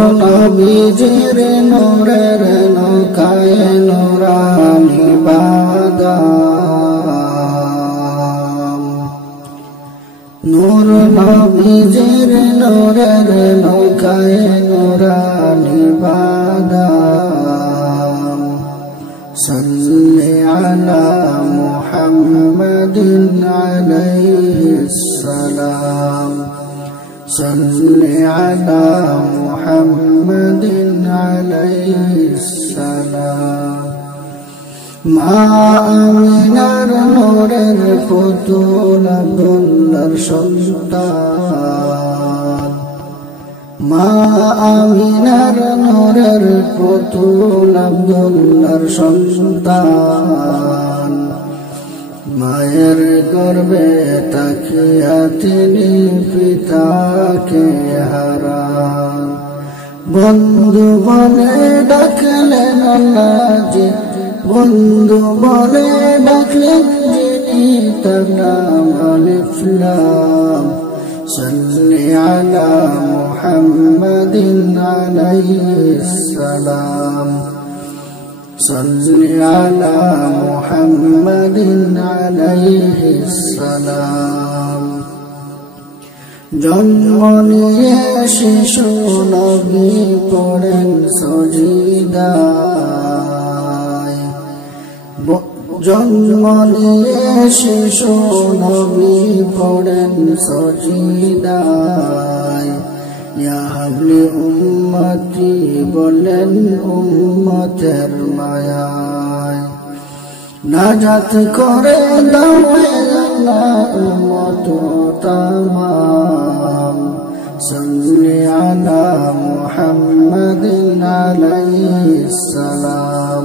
নবীজির নূরের নৌকায় নূরানি বাদাম নূর নবীজির নূরের নৌকায় নূরানি বাদাম সাল্লি আলা মুহাম্মাদিন আলাইহিস সালাম صل على محمد عليه السلام মা আমিনার নূরের পুতুল আব্দুল্লাহর সন্তান মা আমিনার নূরের পুতুল আব্দুল্লাহর সন্তান মায়ের গর্ভে তাকিয়া তিনি পিতাকে হারান বন্ধু বলে ডাকলেন আল্লাহজি বন্ধু বলে ডাকলেন যিনি তার নাম আলিফ লাম সাল্লি আলা মুহাম্মাদিন আলাইহিস সালাম صل على محمد عليه السلام জন্ম নিয়ে শিশু নবী পড়েন সজিদায় জন্ম নিয়ে শিশু নবী পড়েন সজিদায় ইয়া হাবলি উম্মতি বলেন উম্মতের মায়ায় নাজাত করে দাও আল্লাহ উম্মত তামাম সাল্লি আলা মুহাম্মাদিন আলাইহিস সালাম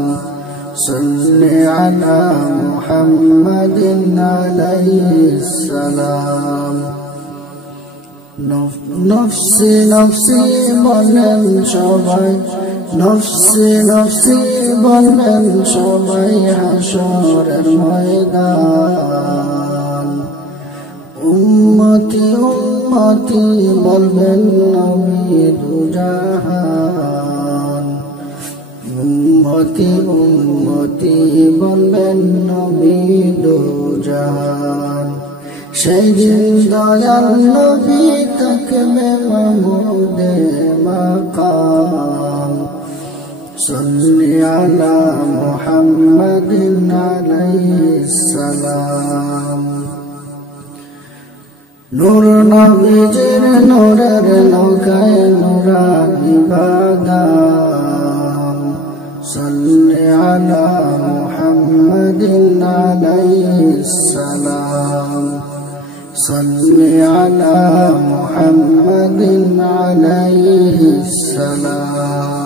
সাল্লি আলা মুহাম্মাদিন আলাইহিস সালাম নফসি নফসি বলেন সবাই নফসি নফসি বলেন সবাই হাসরের ময়দান উম্মতি উম্মতি বলবেন নবী দুজাহান উম্মতি উম্মতি বলবেন নবী দুজাহান সেই দিন দয়াল নবী তাকবে মাহমুদে মাকাম সাল্লি আলা মুহাম্মাদিন আলাইহিস সালাম নূর নবীজির নূরের নৌকায় নূরানি বাদাম সাল্লি আলা মুহাম্মাদিন আলাইহিস সালাম صل على محمد عليه السلام